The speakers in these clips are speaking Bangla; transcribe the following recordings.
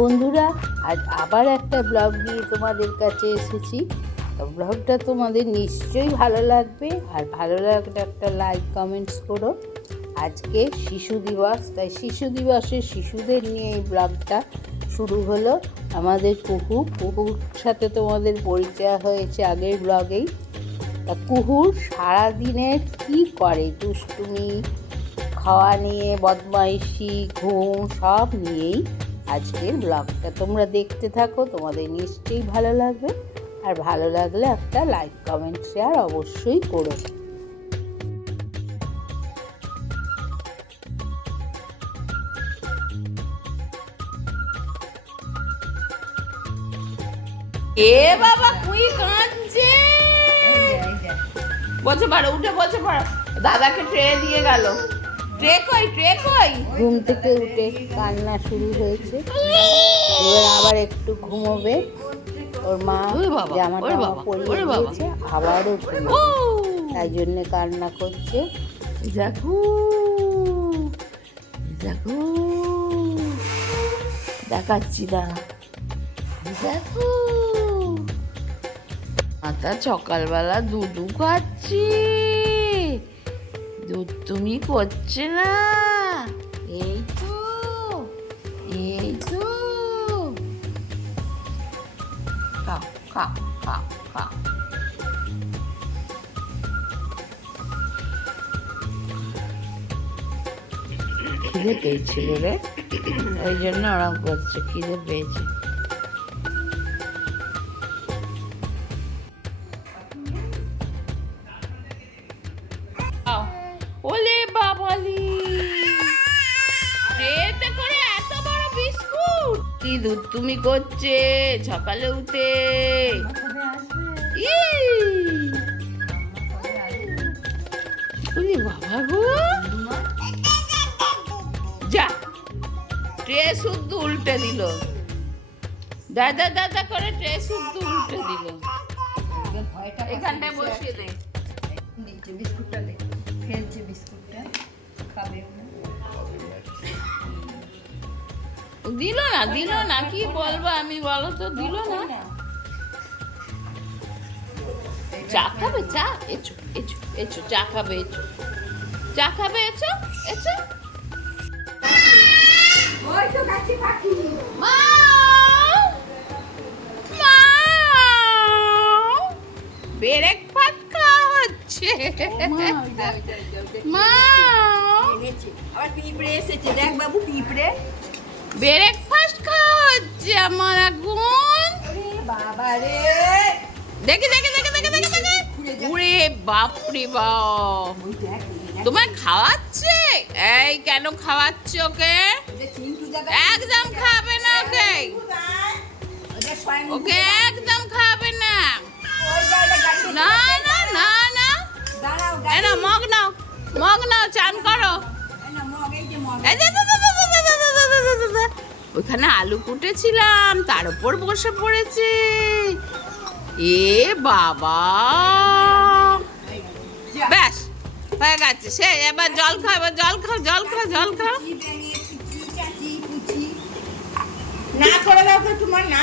বন্ধুরা, আজ আবার একটা ব্লগ নিয়ে তোমাদের কাছে এসেছি। তো ব্লগটা তোমাদের নিশ্চয়ই ভালো লাগবে, আর ভালো লাগলে একটা লাইক কমেন্টস করো। আজকে শিশু দিবস, তাই শিশু দিবসে শিশুদের নিয়ে এই ব্লগটা শুরু হলো। আমাদের কুকু কুকুর সাথে তোমাদের পরিচয় হয়েছে আগের ব্লগেই তা কুকুর সারাদিনে কি করে? দুষ্টুমি, খাওয়া নিয়ে, বদমাইশি, ঘুম, সব নিয়েই। আজকের ব্লগটা তোমরা দেখতে থাকো তোমাদের নিশ্চয়ই ভালো লাগবে। আর ভালো লাগলে একটা লাইক কমেন্ট শেয়ার অবশ্যই করো। এ বাবা কুই কাঁদছে। বসে পারো উঠে বসে পারো দাদাকে ট্রে দিয়ে গেল। ট্রে কই ট্রে কই? ঘুম থেকে উঠে কান্না শুরু হয়েছে। এবার আবার একটু ঘুমোবে। ওর মা ওরে বাবা, জামা টামা পরিয়ে দিয়েছে আবারও তাই জন্য কান্না করছে। দেখো দেখো দেখাচ্ছি দাঁড়া দেখো মাথা সকালবেলা দুধু খাচ্ছি। তুমি করছে না এই তো এই তো খাও খাও খাও খাও খিদে পেয়েছিল রে ওই জন্য ওরম করছে খিদে পেয়েছে বিস্কুট কি দুধ তুমি করছে। সকালে উঠে। বাবা গো। যা, ট্রে শুদ্ধ উল্টে দিল। দাদা দাদা করে ট্রে শুদ্ধ উল্টে দিল। এখানটায় বসিয়ে বিস্কুটটা বিস্কুটটা, খাবে দিল না দিল না কি বলব আমি বলো তো দিল না। চা খাবে চা? এচো এচো এচো চা খাবে এচো। চা খাবে এচো এচো। বেরেক ভাত খাওয়া হচ্ছে। মাও আবার পিঁপড়ে এসেছে। দেখ বাবু পিঁপড়ে। বেরেক ফাস্ট খাওয়া হচ্ছে আমার এখন বাবা রে। দেখি দেখি দেখি দেখি দেখি দেখি। ওরে বাপ। তোমার খাওয়াচ্ছে? এই কেন খাওয়াচ্ছে ওকে? একদম খাবে না ওকে। ওকে একদম খাবে না। না না না না। দাঁড়াও এই না মগ নাও মগ নাও চান করো। এই ওখানে আলু কুটেছিলাম তার উপর বসে পড়েছে। এ বাবা। ব্যাস হয়ে গেছে। সে এবার জল খাও এবার জল খাও জল খাও জল খাও। না করে দাও তো তোমার না।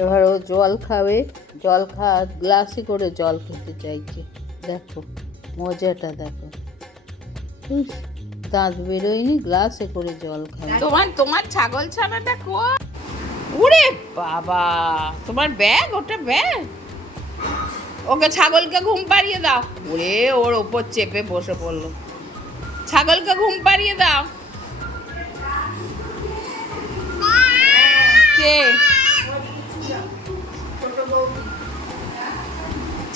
এবার ও জল খাবে। জল খাওয়া গ্লাসে করে জল খেতে চাইছে। দেখো মজাটা দেখো। দাঁত বেরোয়নি গ্লাসে করে জল খাই তোমার তোমার ছাগল ছানাটা কো উড়ে বাবা, তোমার ব্যাগ ওটা ব্যাগ ওকে ছাগলকে ঘুম পাড়িয়ে দাও। ওরে, ওর ওপর চেপে বসে পড়ল। ছাগলকে ঘুম পাড়িয়ে দাও। কে?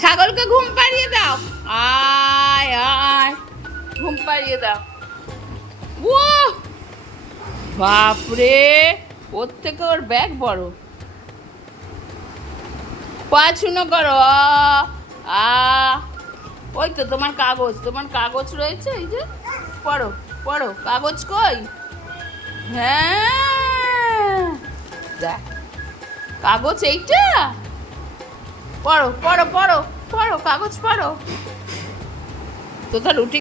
ছাগলকে ঘুম পাড়িয়ে দাও। আয় আয়। ঘুম পাড়িয়ে দাও। বাপরে ওর থেকে ওর ব্যাগ বড়। পড়াশুনো করো আ, ওই তো তোমার কাগজ তোমার কাগজ রয়েছে এই যে? পড়ো পড়ো কাগজ কই? হ্যাঁ দেখ। কাগজ এইটা? পড়ো পড়ো পড়ো পড়ো কাগজ পড়ো। তো তার রুটি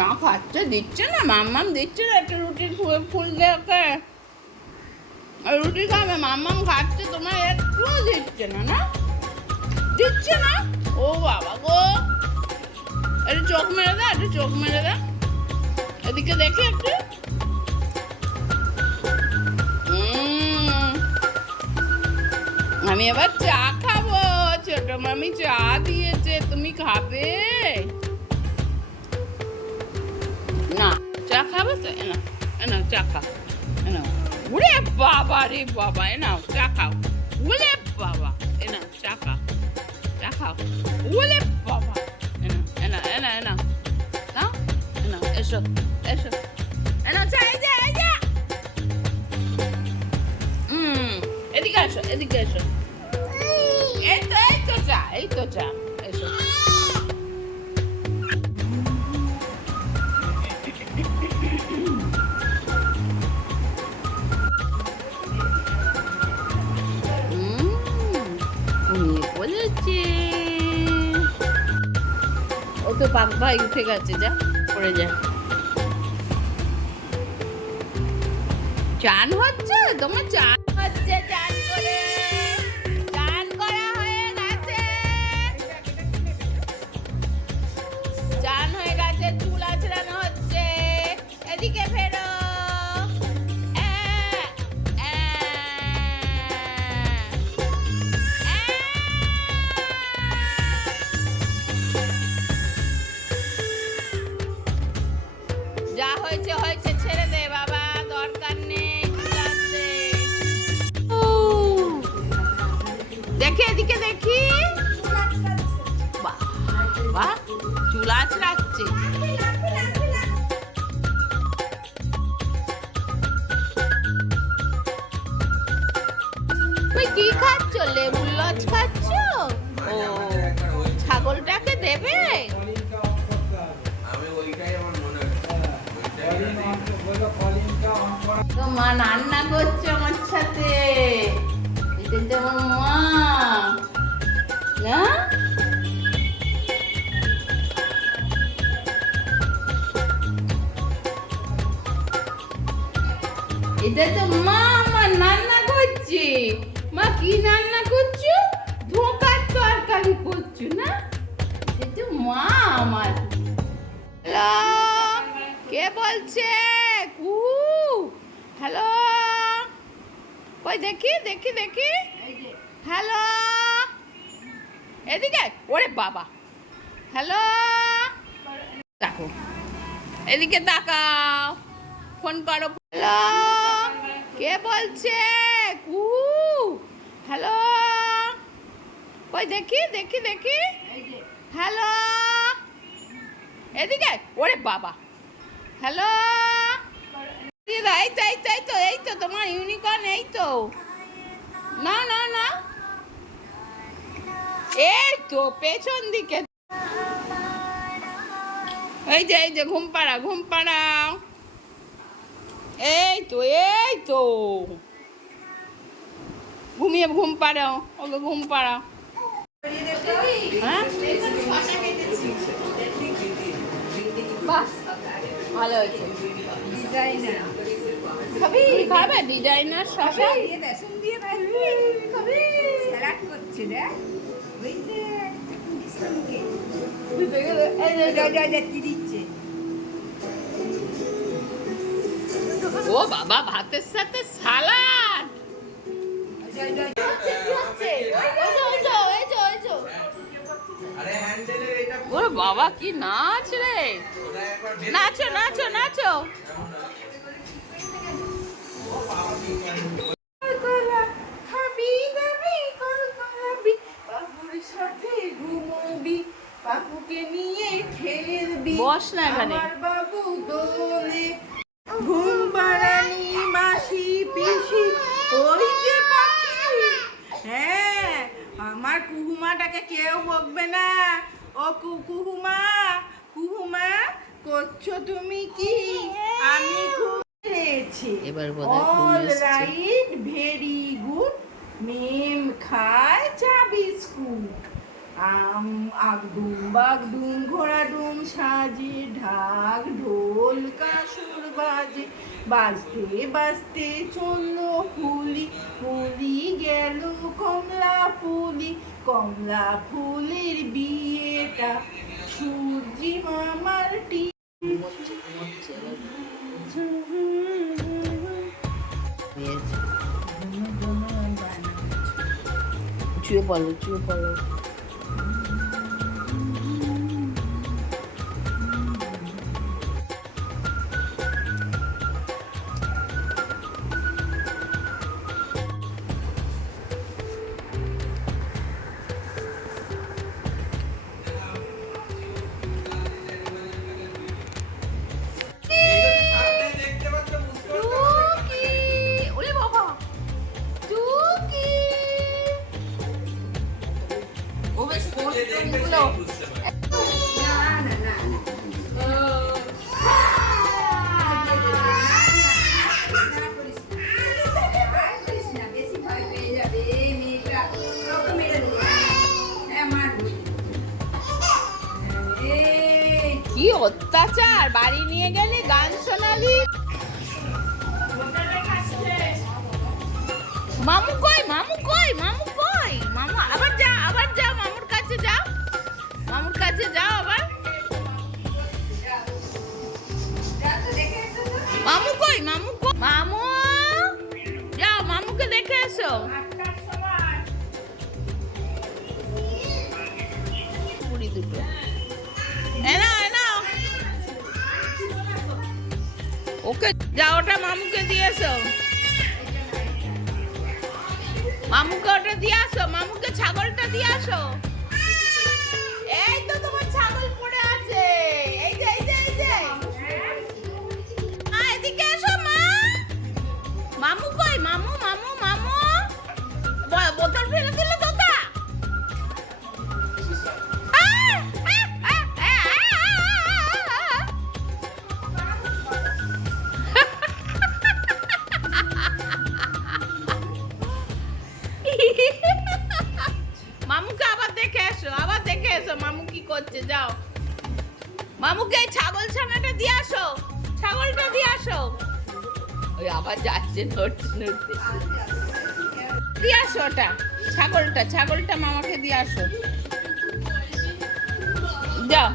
মা খাচ্ছে দিচ্ছে না, মাম্মাম দিচ্ছে না, একটা রুটির ফুল দেখে রুটি খাবে, মাম্মাম খাচ্ছে তোমার একটুও দিচ্ছে না না? দিচ্ছে না? ও বাবা গো। একটু চোখ মেরে দে একটু চোখ মেরে দে। এদিকে দেখি একটু। আমি এবার চা খাব, ছোট মামি চা দিয়েছে, তুমি খাবে? খাবে তো এনা এনা চা খাও এনা উড়ে বাবা রে বাবা এনা চা খাও উলে বাবা এনা চা খাও চা খাও উলে বাবা এনা এনা এনা এনা নাও এনা এসো এসো এনা চা এই যে এই যে হুম এদিকে আসো এদিকে এসো এই তো এই তো চা এই তো চা তো পাক ভাই উঠে গেছে যা। পড়ে যা। চান হচ্ছে? তোমার চান মা, রান্না করছে আমার সাথে? এটা মা। না? এটা তো মা আমার রান্না করছে। মা, কি রান্না করছ? ধোকার তরকারি করছ, না? এটা তো মা আমার। কে বলছে? হ্যালো কই, দেখি দেখি দেখি। হ্যালো এদিকে? ওরে বাবা। হ্যালো দেখো। এদিকে তাকাও। ফোন করো। হ্যালো কে বলছে? কুহু হ্যালো কই, দেখি দেখি দেখি। হ্যালো এদিকে? ওরে বাবা। হ্যালো তো এই তো এই তো এই তো এই তো, তোমার ইউনিকর্ন এই তো। না না না। এই তো, পেছন দিকে। এই যে এই যে, ঘুম পাড়া ঘুম পাড়া। এই তো এই তো। ঘুমিয়ে ঘুম পাড়াও ওকে ঘুম পাড়াও হ্যাঁ? ভালো হয়েছে। ডিজাইনার খাবি খাবে? ডিজাইনার শশা দিয়ে বেসন দিয়ে রাখবি খাবি স্যালাড করছে রে ওই যে বিস্কুটকে এই যে যা। যা দেখতে দিচ্ছে। ও বাবা ভাতের সাথে সালাড। আরে হ্যান্ডেলের এটা ওরে বাবা কি নাচ রে। নাচো নাচো নাচো। বস না এখানে। হ্যাঁ আমার কুহুমাটাকে কেউ বকবে না। ও কুহুমা কুহুমা, করছ তুমি কি? আমি পেরেছি এবার বোধহয় ঘুম অল এসছে। রাইট ভেরি গুড মেম খায় চা বিস্কুট। আম আগডুম বাগডুম ঘোড়া ডুম সাজে ঢাক ঢোল কাসুর বাজে। বাজতে বাজতে চলল ফুলি ফুলি গেল কমলা ফুলি। কমলা ফুলের বিয়েটা সূর্যি মামার টি ঘুমোচ্ছে ঘুমোচ্ছে এবার পেয়েছে। চুয়ে পড়ো চুয়ে পড়ো অত্যাচার, বাড়ি নিয়ে গেলে গান শোনালি? মামু কই মামু কই মামু কই? মামু, আবার যা আবার যা, মামুর কাছে যাও মামুর কাছে যাও আবার। মামু কই, মামু মামু? যাও, মামুকে দেখে এসো। ওকে যা ওটা মামুকে দিয়েছ মামুকে ওটা দিয়ে আসো মামুকে ছাগলটা দিয়ে আসো। দিয়ে আসো ওটা। ছাগলটা ছাগলটা মামাকে দিয়ে আসো। যাও।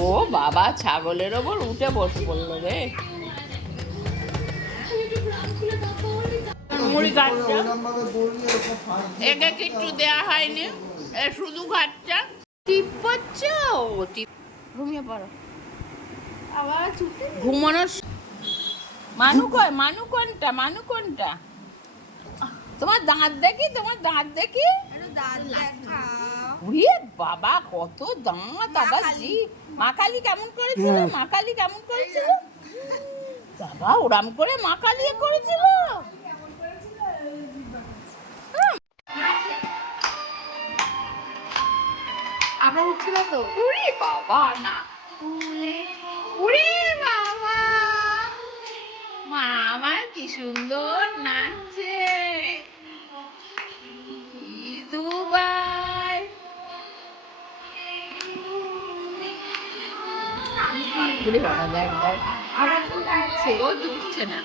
ও বাবা, ছাগলের ওপর উঠে বসে পড়ল রে। মুড়ি খাচ্ছে? একে কিচ্ছু দেয়া হয়নি? শুধু খাচ্ছে? টিপ পাচ্ছ টিপ ঘুমিয়ে পড়ো। আবার ছুটে ঘুমানোর মানু কয় মানু কোনটা মানু কোনটা? তোমার দাঁত দেখি তোমার দাঁত দেখি। দাঁত দেখা উড়িয়ে বাবা কত দাঁত আবার জি। মা কালী কেমন করেছিল? মা কালী কেমন করেছিল? বাবা ওরাম করে মা করেছিল? আমরা উঠছি না তো। উড়ি বাবা না। উড়ি বাবা। মা আমার কি সুন্দর নাচছে। দুবাই উড়ি বাবা দেখ দেখ। আমরা উঠছে ও দুটছে না।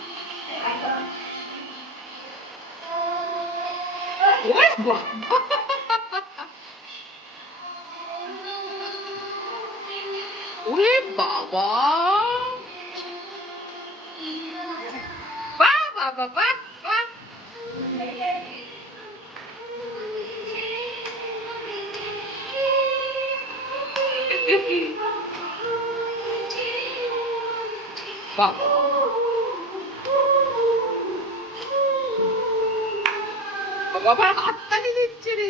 ওরে বাবা। ওরে বাবা বাবা বাবা বাবা হাততালি দিচ্ছে রে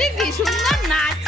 পুজো দিদি কি সুন্দর নাচে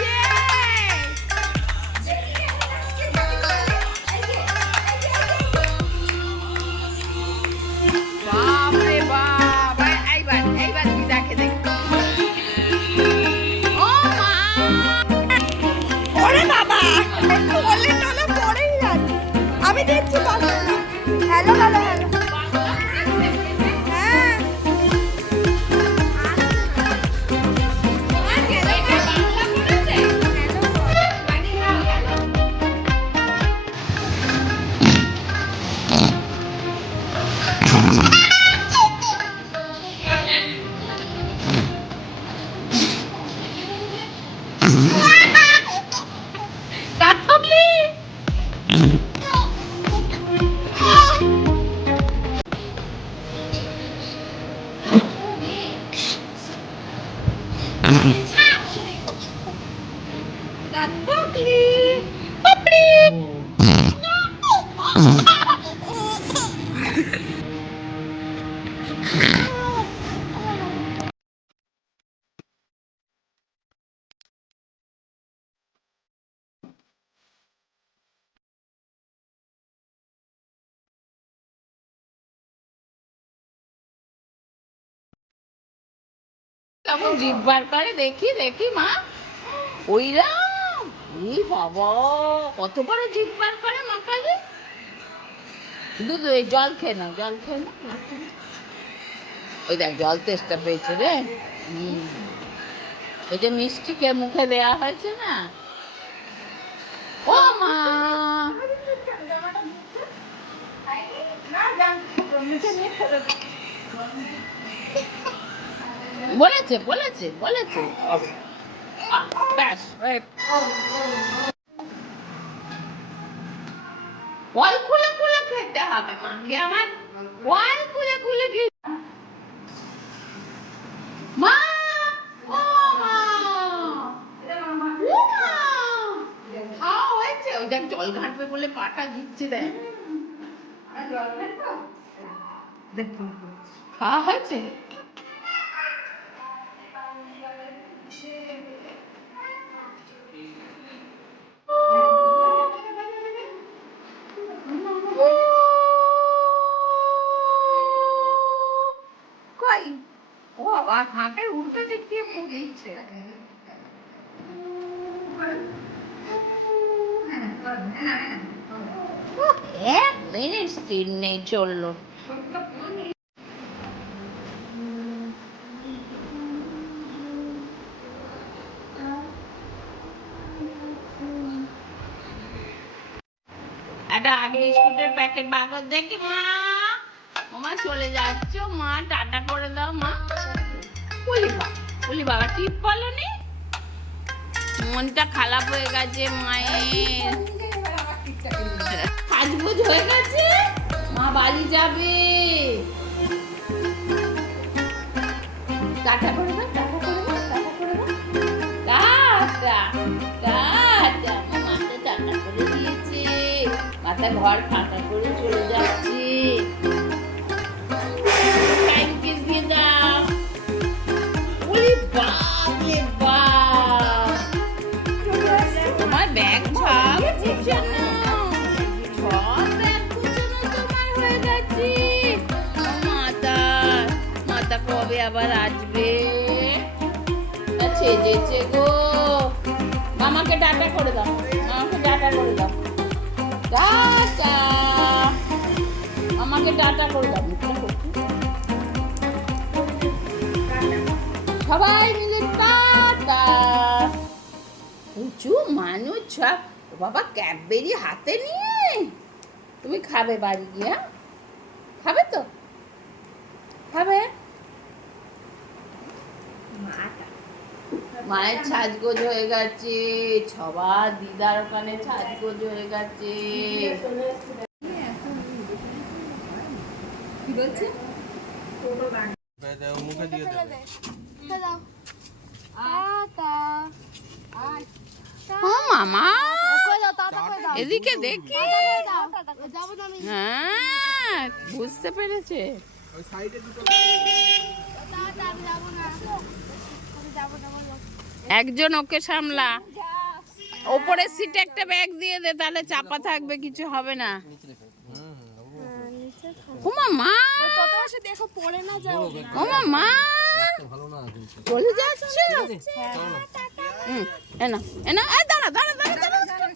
কেমন জিভ বার করে দেখি দেখি মা ওইরাম ই বাবা, কত বড় জিভ বার করে মা দুধ ওই জল খেয়ে নাও, জল খেয়ে নাও। ওই দেখ, জল তেষ্টা পেয়েছে রে। হুম। ওই যে মিষ্টিকে মুখে দেয়া হয়েছে না? ও বলেছে বলেছে বলেছে। ব্যাস এই। খুলে খুলে খেতে হবে মাকে আমার। কল খুলে খুলে খেতে মা! ও মা! খাওয়া হয়েছে? ওই দেখ জল ঘাটবে বলে পাটা ঘিচ্ছে দেয় খাওয়া হয়েছে? আগে স্কুলের প্যাকেট বাগর দেখি, মা। মা, চলে যাচ্ছ, মা, টাটা করে দাও, মা। বলি বা, বলি বাবা টিপ বলনি? মনটা খারাপ হয়ে গেছে মায়ের। সাজগোজ হয়ে গেছে? মা, বাড়ি যাবে? টাটা করে দাও মাথা ঘর, ফাঁকা করে চলে যাচ্ছে। তোমার ব্যাগ মাতা মাতা কবে আবার আসবে? ছেজেছে গো। মামাকে ডাটা করে দাও। মামাকে ডাটা করে দাও। টাটা। মামাকে ডাটা করে সবাই মিলে টাটা। উঁচু মানুষ সব বাবা ক্যাববেরি হাতে নিয়ে। তুমি খাবে বাড়ি গিয়ে হ্যাঁ? খাবে তো? খাবে? মায়ের সাজগোজ হয়ে গেছে সবার দিদার ওখানে সাজগোজ হয়ে গেছে। কি বলছে? মুখে দিয়ে দেবে। ও মামা! এদিকে দেখি। হ্যাঁ বুঝতে পেরেছে। ওই সাইডে দুটো একজন ওকে সামলা। ওপরের সিটে একটা ব্যাগ দিয়ে দে, তাহলে চাপা থাকবে, কিছু হবে না। ও মামা দেখো পড়ে না যাও ও মামা চলে যাচ্ছে এ দাঁড়া দাঁড়া দাঁড়া দাঁড়া।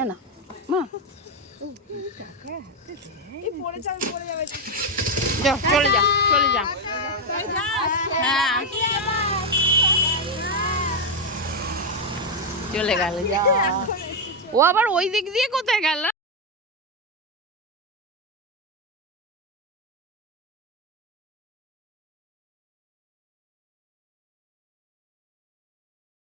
এ মা। চলে যাও চলে যাও। হ্যাঁ। চলে গেল। যা ও আবার ওই দিক দিয়ে কোথায় গেল?